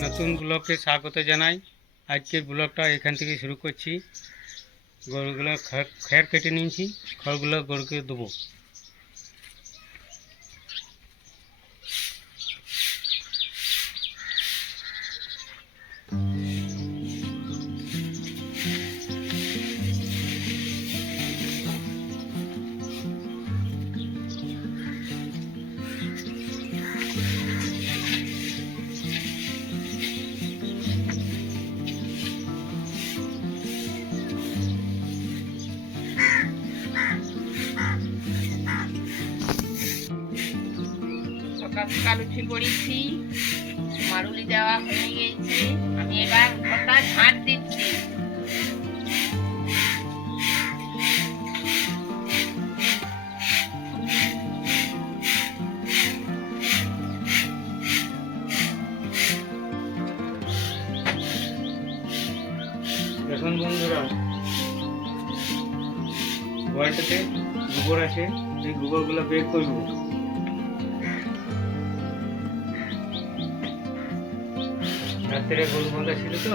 নতুন ব্লগকে স্বাগত জানাই। আজকের ব্লগটা এখান থেকে শুরু করছি। গরুগুলো খড়- খড় কেটে নিয়েছি। খড়গুলো গরুকে দেবো। সকাল সকাল উঠে মারুলি দেওয়া হয়ে গেছে। আমি এবার ঘরটা ঝাঁট দিচ্ছি। দেখুন বন্ধুরা, গোয়ালটাতে গোবর আছে, এই গোবরগুলো বের করব। রাত্রে গরু বাঁধা ছিল তো,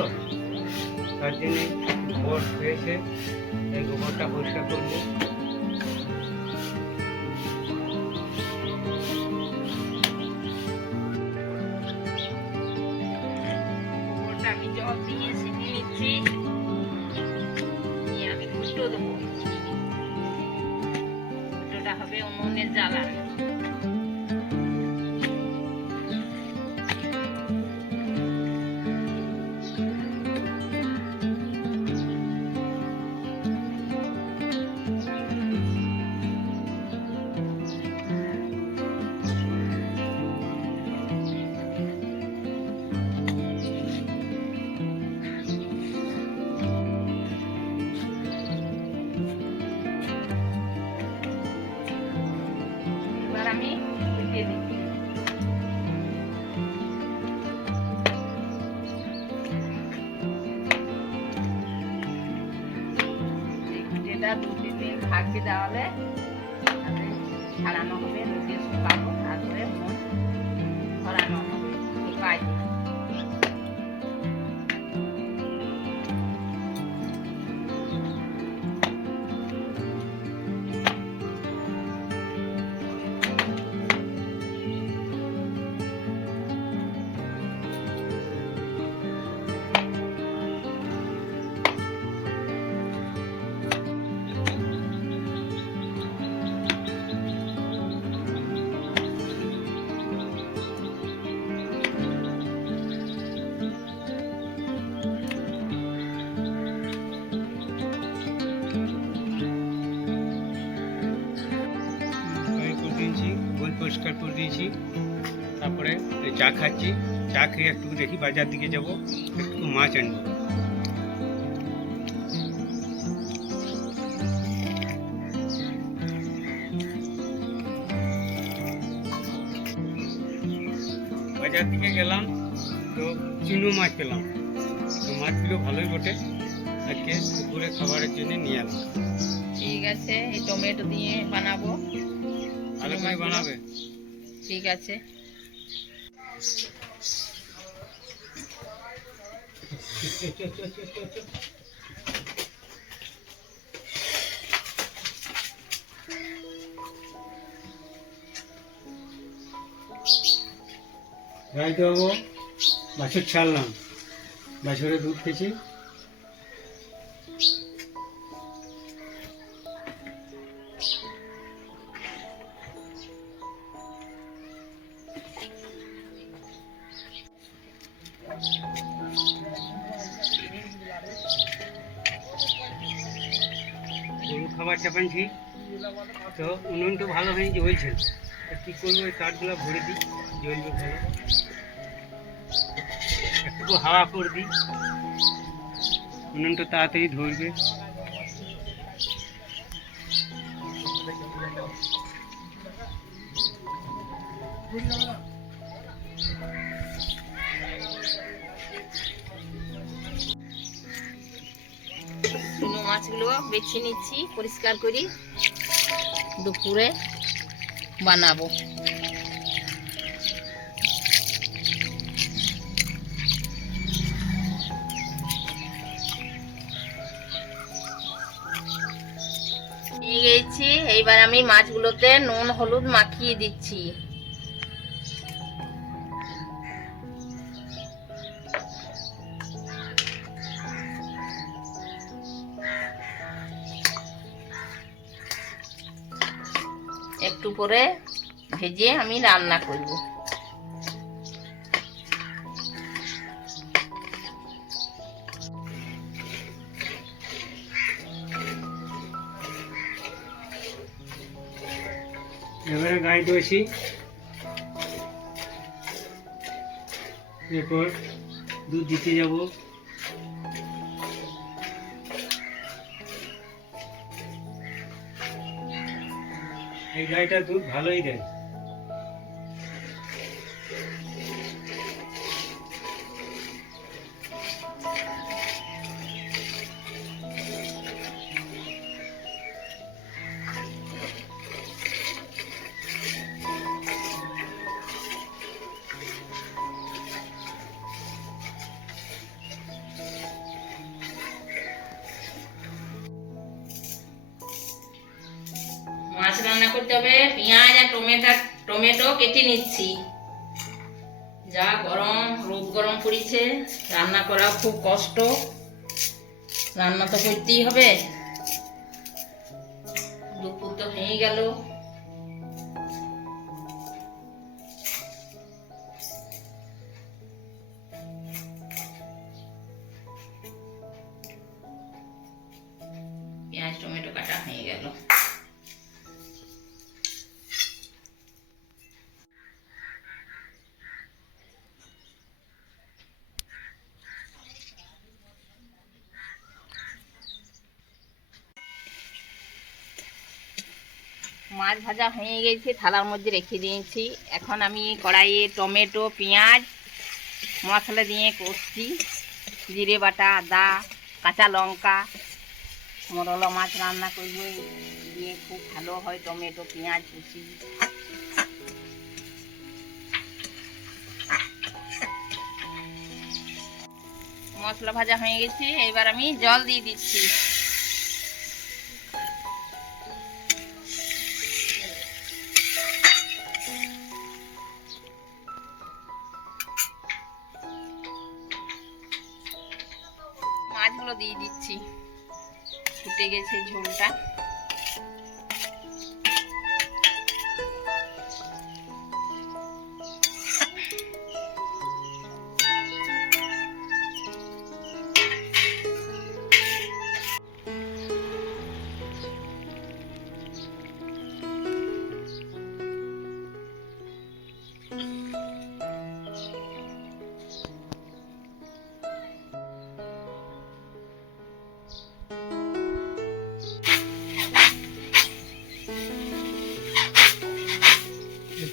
তার জন্য গোবর হয়েছে। এই গোবরটা পরিষ্কার করব। আমি জল দিয়ে ছিটিয়ে নিচ্ছি আমি ফুটো দেবো। ফুটোটা হবে উনুনের জ্বালানি। দু তিন দিন থাকবে তাতে ছাড়ানো হবে রোদে দিয়েছি। তারপরে চা খাচ্ছি। চা খেয়ে একটু দেখি বাজার দিকে যাব। একটু মাছ আনব। বাজার দিকে গেলাম তো চিনো মাছ পেলাম। তো মাছগুলো ভালোই বটে। আজকে দুপুরে খাবারের জন্য নিয়ে এলাম। ঠিক আছে এই টমেটো দিয়ে বানাবো। ভালো করে বানাবে? ঠিক আছে। গাইতে হব বাছুর ছাড়লাম। বাছুরে দুধ খেয়েছি। খাবার চাপানছি তো উনুন তো ভালো হয়ে জ্বলছে তো কী করব, ওই কাঠগুলো ভরে দিই, জ্বলবে ভালো। একটু হাওয়া করে দিই। উনুনটা তাড়াতাড়ি ধরবে। চুনো বেছে নিচ্ছি, পরিষ্কার করি, দুপুরে বানাবো। নিয়ে গেছি, এইবার আমি মাছগুলোতে নুন, হলুদ মাখিয়ে দিচ্ছি। একটু করে ভেজে আমি রান্না করব। এবারে গায়ে দিয়েছি এরপর দুধ দিতে যাব। এই গাইটা দুধ ভালোই দেয়। মাছ রান্না করতে হবে, পেঁয়াজ আর টমেটো টমেটো কেটে নিচ্ছি। যা গরম, রোদ গরম পড়েছে, রান্না করা খুব কষ্ট। রান্না তো করতেই হবে। দুপুর তো হয়ে গেল। পেঁয়াজ, টমেটো কাটা হয়ে গেল। মাছ ভাজা হয়ে গেছে, থালার মধ্যে রেখে দিয়েছি। এখন আমি কড়াইয়ে টমেটো, পেঁয়াজ, মশলা দিয়ে কষছি। জিরে বাটা, আদা, কাঁচা লঙ্কা, মরলা মাছ রান্না করব। দিয়ে খুব ভালো হয় টমেটো, পেঁয়াজ, কুচি। মশলা ভাজা হয়ে গেছে, এবার আমি জল দিয়ে দিচ্ছি। দিয়ে দিচ্ছি। ফুটে গেছে ঝোলটা।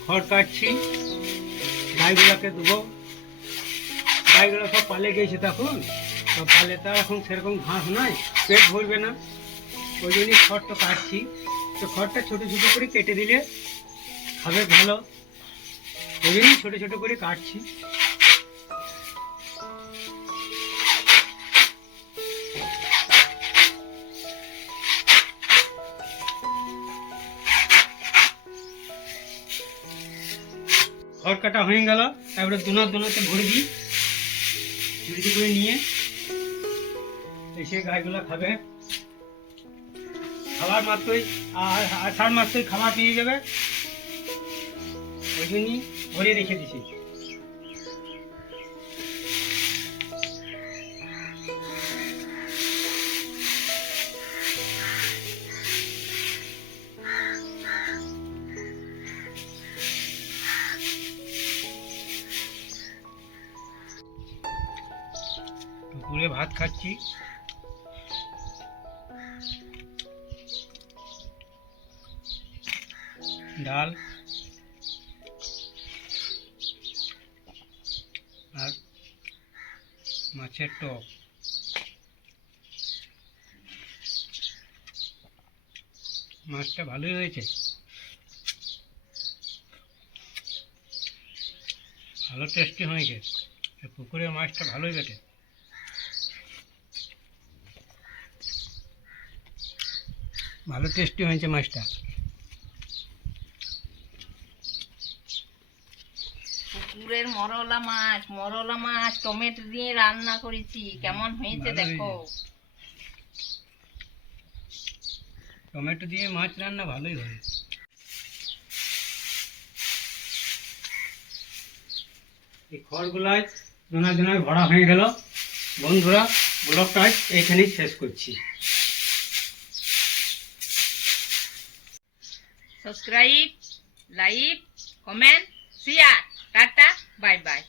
খড় কাটছি। গাইগুলোকে দেবো গাইগুলো সব পালে গেছে তখন। সব পালে তো এখন সেরকম ঘাস নাই, পেট ভরবে না। ওই জন্যই খড়টা কাটছি। তো খড়টা ছোটো ছোটো করে কেটে দিলে হবে ভালো। ওই জন্যই ছোটো ছোটো করে কাটছি। খড় কাটা হয়ে গেল। তারপরে দোনা দোনাতে ভরে দিই। ঝুড়িতে করে নিয়ে এসে গাইগুলো খাবে। খাবার মাত্রই আষাঢ় মাত্রই খাবার পেয়ে যাবে। ওই জন্যই ভরে রেখে দিছি। দুপুরে ভাত খাচ্ছি। ডাল। আর মাছের টক। মাছটা ভালোই হয়েছে। ভালো টেস্টি হয়েছে। পুকুরের মাছটা ভালোই বেটে। ভালো টেস্টি হয়েছে মাছটা। পুকুরের মরলা মাছ মরলা মাছ টমেটো দিয়ে রান্না করেছি। কেমন হয়েছে দেখো। টমেটো দিয়ে মাছ রান্না ভালোই হয়। এই খড়গুলায় জোনায় জোনায় ভরা হয়ে গেল। বন্ধুরা ব্লগটা আজ এইখানেই শেষ করছি। Subscribe like comment share tata bye bye